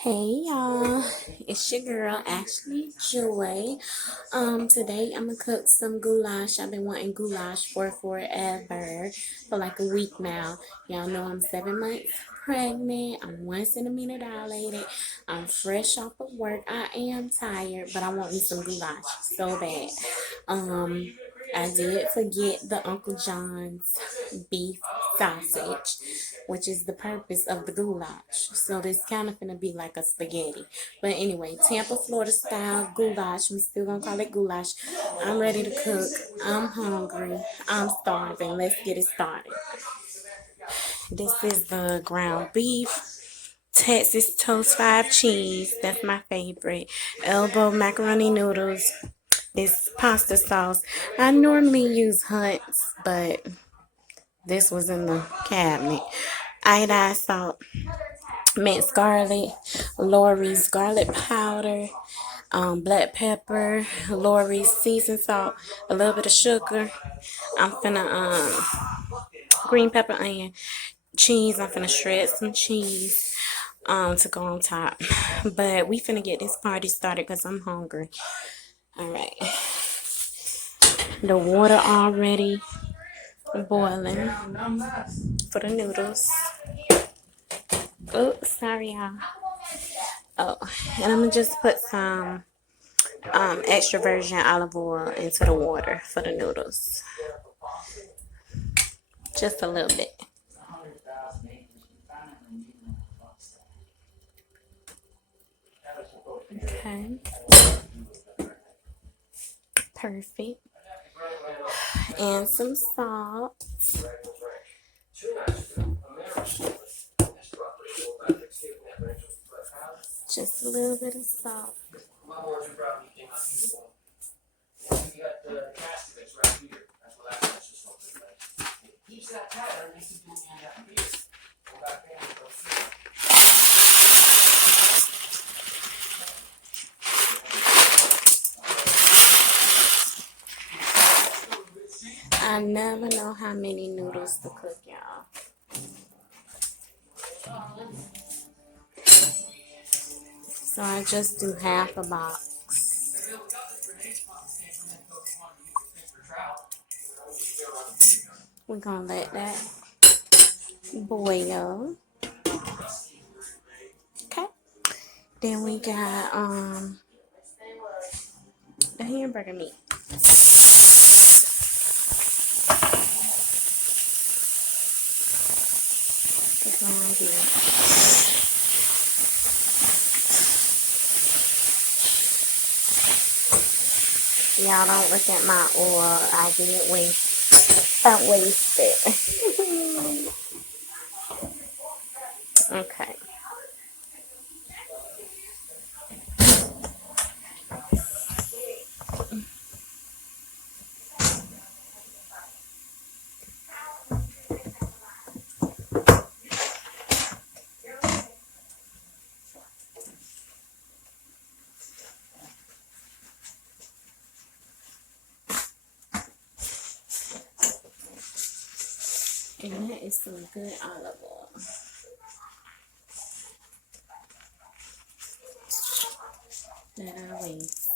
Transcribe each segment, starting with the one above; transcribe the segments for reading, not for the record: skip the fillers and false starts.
Hey y'all, it's your girl Ashley Joy. Today I'm gonna cook some goulash. I've been wanting goulash for forever, for like a week now. Y'all know I'm 7 months pregnant. I'm 1 centimeter dilated. I'm fresh off of work. I am tired, but I want me some goulash so bad. I did forget the Uncle John's beef sausage, which is the purpose of the goulash. So this kind of gonna be like a spaghetti. But anyway, Tampa, Florida style goulash. We still gonna call it goulash. I'm ready to cook. I'm hungry. I'm starving. Let's get it started. This is the ground beef. Texas toast 5 cheese. That's my favorite. Elbow macaroni noodles. This pasta sauce. I normally use Hunt's, but this was in the cabinet. Iodized salt, minced garlic, Lori's garlic powder, black pepper, Lori's seasoned salt, a little bit of sugar. I'm finna green pepper, onion, cheese. I'm finna shred some cheese to go on top. But we finna get this party started because I'm hungry. All right. The water already boiling for the noodles. Oh, sorry, y'all. Oh, and I'm gonna just put some extra virgin olive oil into the water for the noodles. Just a little bit. Okay. Perfect. And some salt. Just a little bit of salt. I never know how many noodles to cook, y'all. So I just do half a box. We're gonna let that boil. Okay. Then we got the hamburger meat. It's on here. Y'all don't look at my oil. I did waste. I wasted. Okay. And that is some good olive oil. That I waste.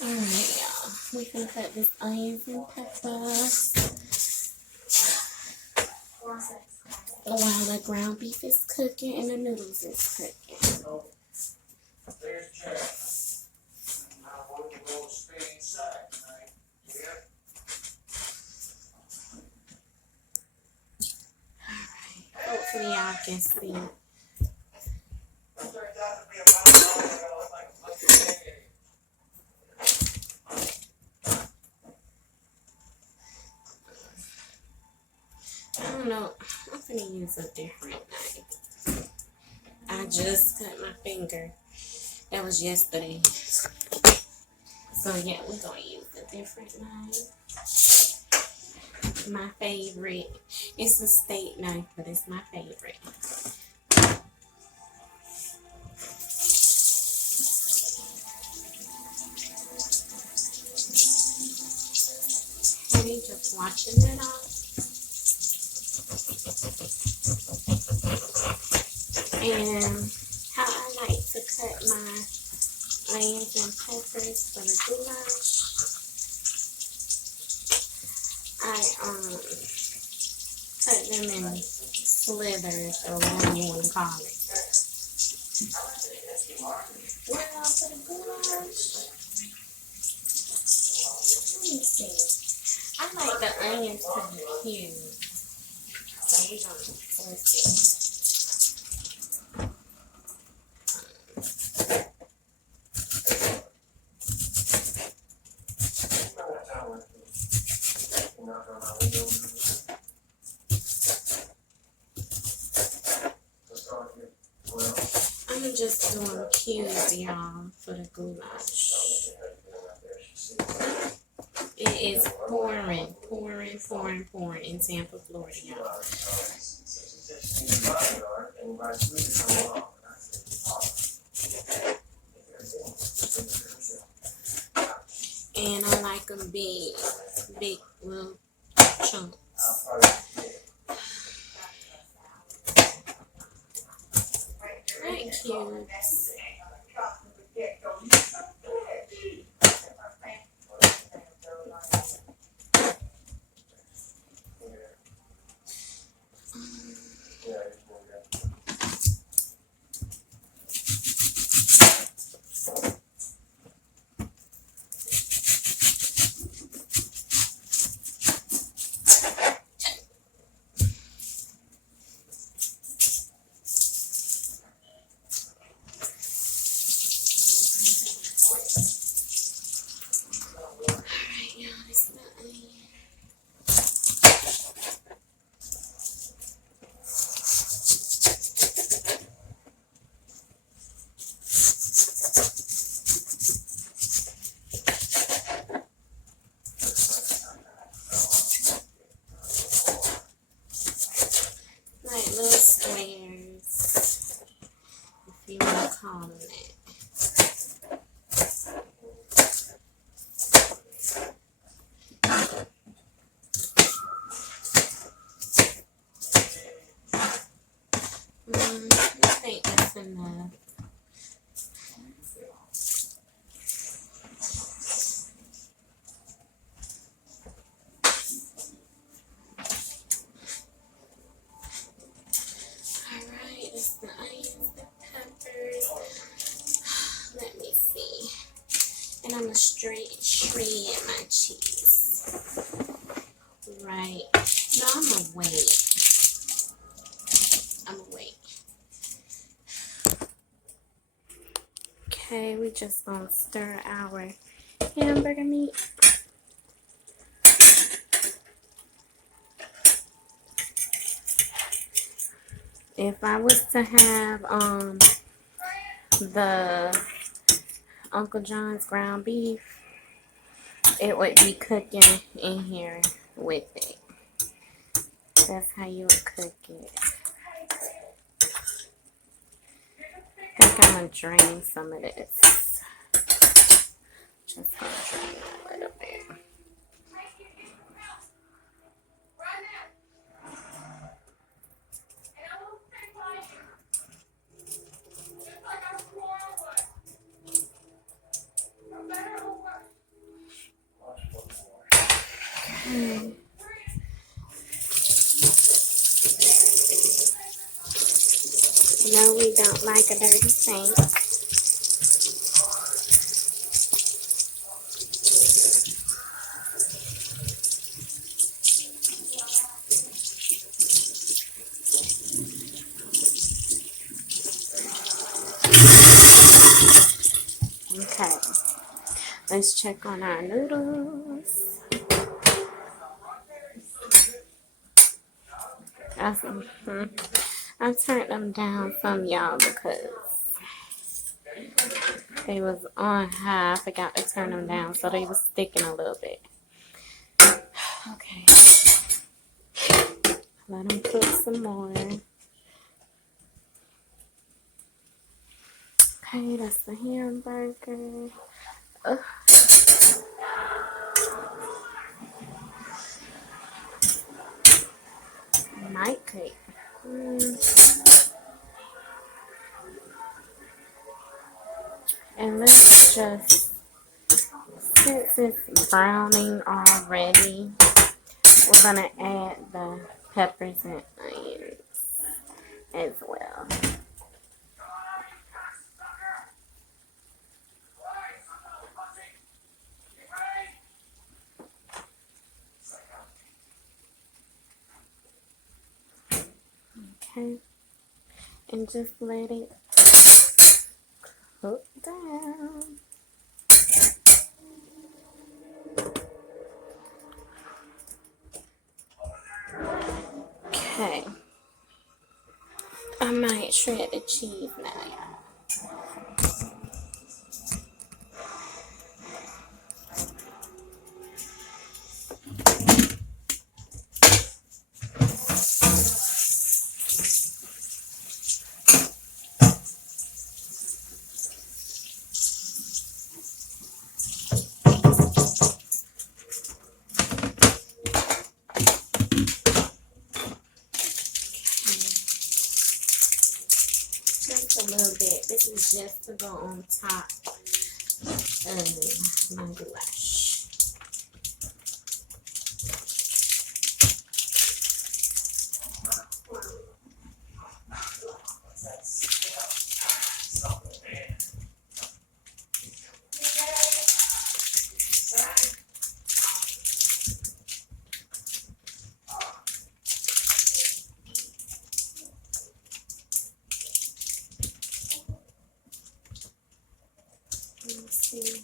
Alright, y'all. We can cut this onions and peppers while the ground beef is cooking and the noodles is cooking. Hopefully y'all can see. I don't know. I'm gonna use a different knife. I just cut my finger. That was yesterday. So yeah, we're gonna use a different knife. My favorite. It's a steak knife, but it's my favorite. washing it off. And how I like to cut my onions and peppers for the goulash, I cut them in slithers or whatever you want to call it. Well, for the goulash, let me see. I like the onions to be huge, so we're gonna twist it. I'm just doing cubes, y'all, for the goulash. It is pouring in Tampa, Florida, y'all. And I like them big little chunks. Right, cubes. Like little squares, if you want to call them that. I think that's enough. Alright, that's the onions, the peppers. Let me see. And I'm going to shred my cheese. Right. No, I'm going to wait. Okay, we just going to stir our hamburger meat. If I was to have the Uncle John's ground beef, it would be cooking in here with it. That's how you would cook it. I think I'm going to drain some of this. Just going to drain it a little bit. No, we don't like a dirty sink. Okay, let's check on our noodles. I turned them down some, y'all, because they was on high. I forgot to turn them down, so they was sticking a little bit. Okay, let them cook some more. Okay, that's the hamburger. just, since it's browning already, we're gonna add the peppers and onions as well. Okay, and just let it cook down. Okay, I might shred the cheese now, y'all. Just a little bit. This is just to go on top of my goulash. Let's see.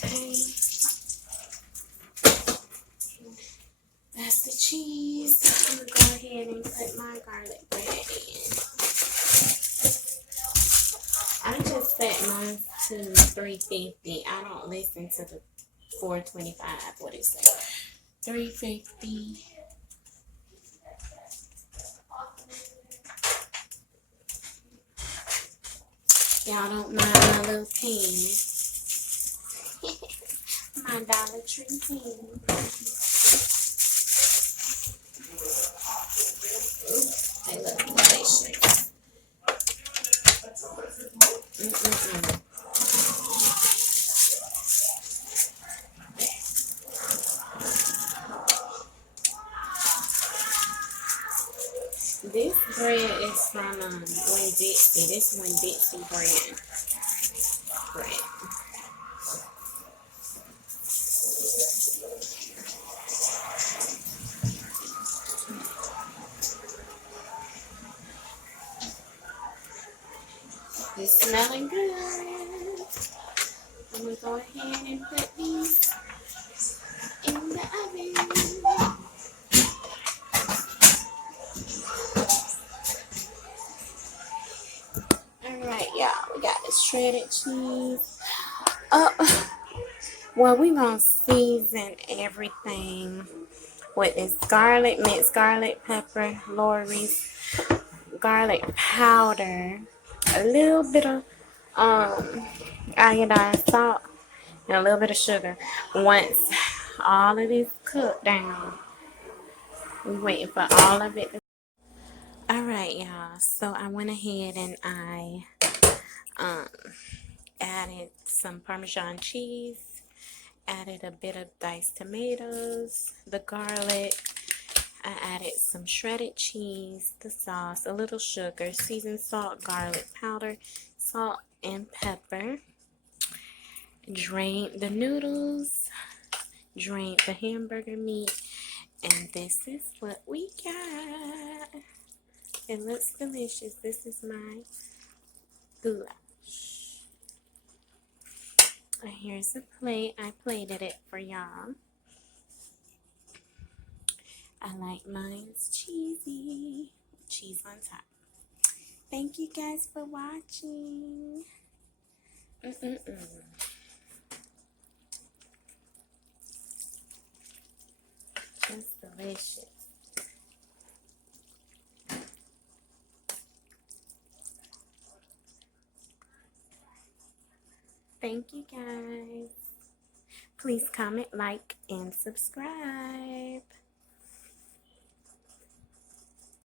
Okay. That's the cheese. I'm gonna go ahead and put my garlic bread in. I just set mine to 350. I don't listen to the 425. What is it? 350. Y'all don't mind my little pen. My Dollar Tree pen. They look delicious. This bread is from Winn-Dixie. This Winn-Dixie bread. It's smelling good. I'm gonna go ahead and put these in the oven. Alright, y'all, we got the shredded cheese. Well, we gonna season everything with this garlic, mixed garlic pepper, Lori's garlic powder, a little bit of iodine salt, and a little bit of sugar. Once all of this cooked down, we waiting for all of it to. Alright, y'all, so I went ahead and I added some Parmesan cheese, added a bit of diced tomatoes, the garlic. I added some shredded cheese, the sauce, a little sugar, seasoned salt, garlic powder, salt, and pepper. Drained the noodles, drained the hamburger meat, and this is what we got. It looks delicious. This is my goulash. Here's a plate. I plated it for y'all. I like mine's cheesy. Cheese on top. Thank you guys for watching. It's delicious. Thank you guys. Please comment, like, and subscribe.